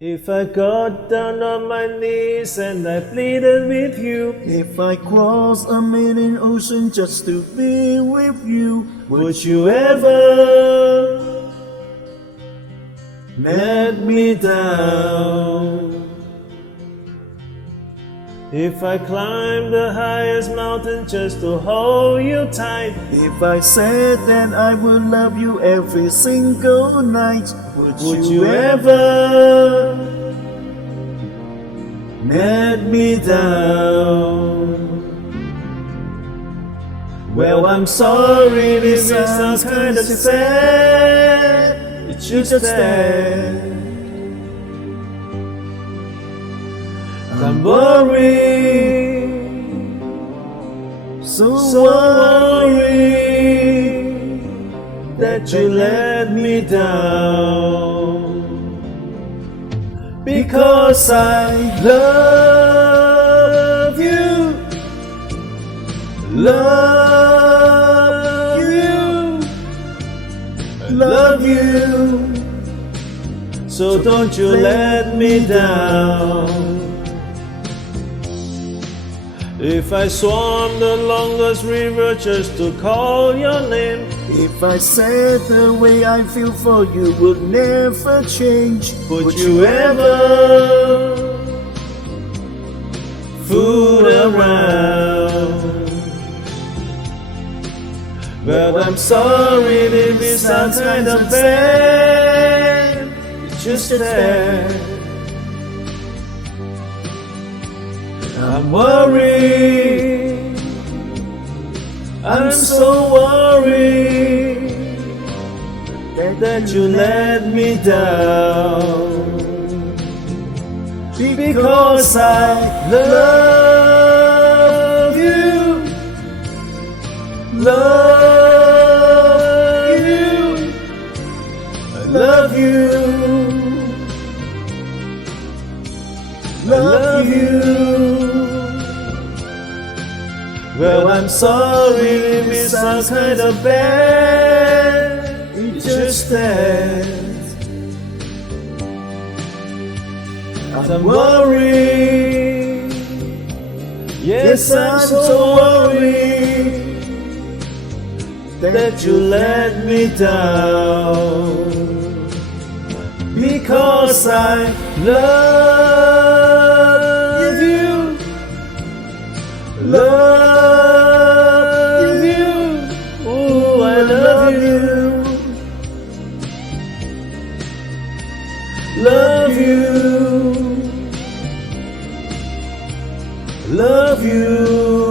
If I got down on my knees and I pleaded with you, If I cross a million oceans just to be with you, would you ever let me down? If I climb the highest mountain just to hold you tight, if I said that I would love you every single night, would you ever let me down? Well, I'm sorry, this sounds kind of sad. It's just that I'm worried, so worried that you let me down. Because I love you, love you, love you. So don't you let me down. If I swam the longest river just to call your name, if I said the way I feel for you would never change, would you ever fool around? Well, I'm sorry, this sounds kind of bad. It's just that I'm worried, I'm so worried that you let me down. Because I love you, love you, I love you, love you. Well, I'm sorry if it sounds kind of bad. It's just that I'm worried. Yes, I'm so worried that you let me down. Because I love you, love you, ooh, I love you, love you, love you.